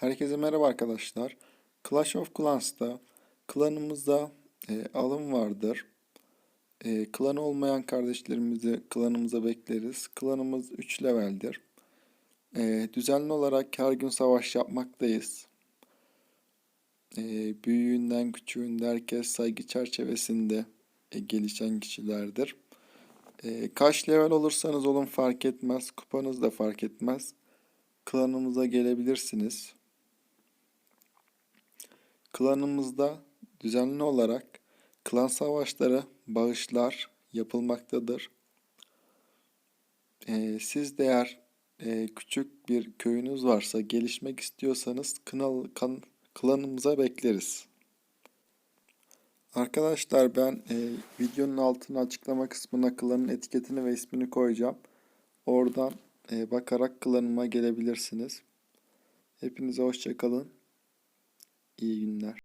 Herkese merhaba arkadaşlar. Clash of Clans'ta klanımızda e, alım vardır. E, klanı olmayan kardeşlerimizi klanımıza bekleriz. Klanımız 3 leveldir. E, düzenli olarak her gün savaş yapmaktayız. E, büyüğünden küçüğünde herkes saygı çerçevesinde e, gelişen kişilerdir. E, kaç level olursanız olun fark etmez. Kupanız da fark etmez. Klanımıza gelebilirsiniz. Klanımızda düzenli olarak klan savaşları, bağışlar yapılmaktadır. Ee, siz de eğer e, küçük bir köyünüz varsa, gelişmek istiyorsanız kınal, kan, klanımıza bekleriz. Arkadaşlar ben e, videonun altına açıklama kısmına klanın etiketini ve ismini koyacağım. Oradan e, bakarak klanıma gelebilirsiniz. Hepinize hoşçakalın. İyi günler.